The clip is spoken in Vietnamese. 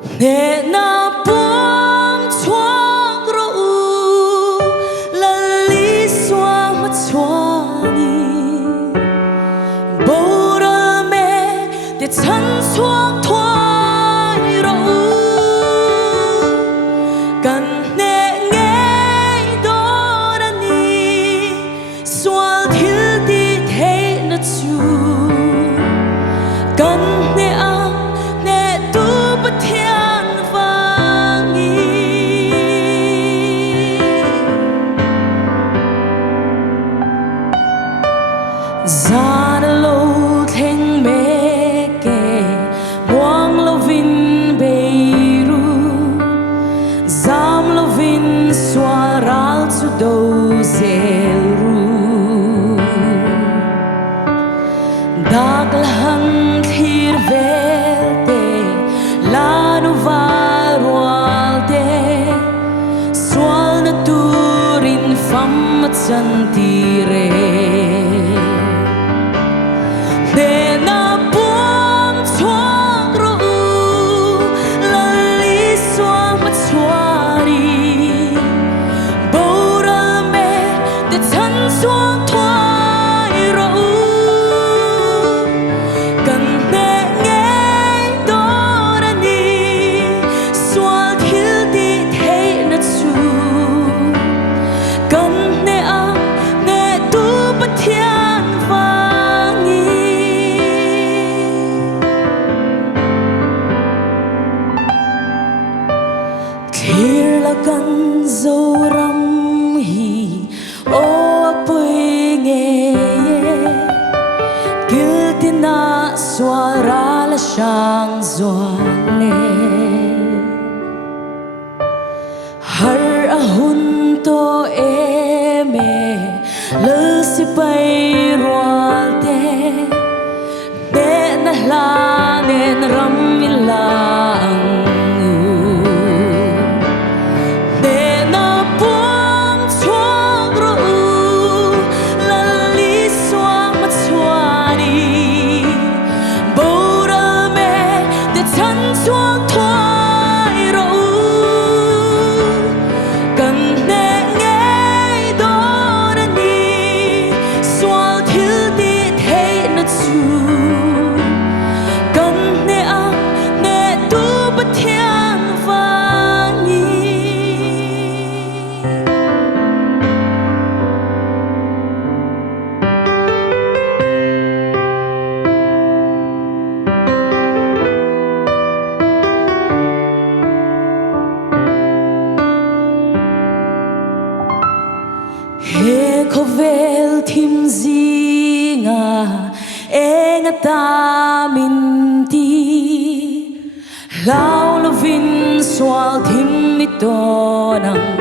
Nè na buông choang ru la li xoa mà choa ni bồ ra mẹ để chân xoang thoai ru cần nè nghe đó ra ni xoa thiếu đi thế na chu cần nè nè tu bất thiên ra lâu thèn mẹ kề buông lâu vin bê ru giam lâu vin xóa ral chu đâu zel ru dag lahan thir vel te lanu varual te swal na turin fam at santire. Nè na buông choang ru la li xoa mà choa đi bồ ra mẹ để chân xoang thoai ru cần nè nghe đó ra ni xoa thiếu đi thế na chu cần nè tu bất thiên thir là căn dâu răm hi ô bơi nghe kêu tin na xóa ra là sang doa lệ har a hun to em lơ si bay roal te để na la nên ram ilang chân xuống thoai ru cần nè nghe đó ra ni xóa thiếu đi thế na chu cần nè tu bất thiên vang he ko vel thim zinga enga ta min ti lau lovin swal thim mi to nang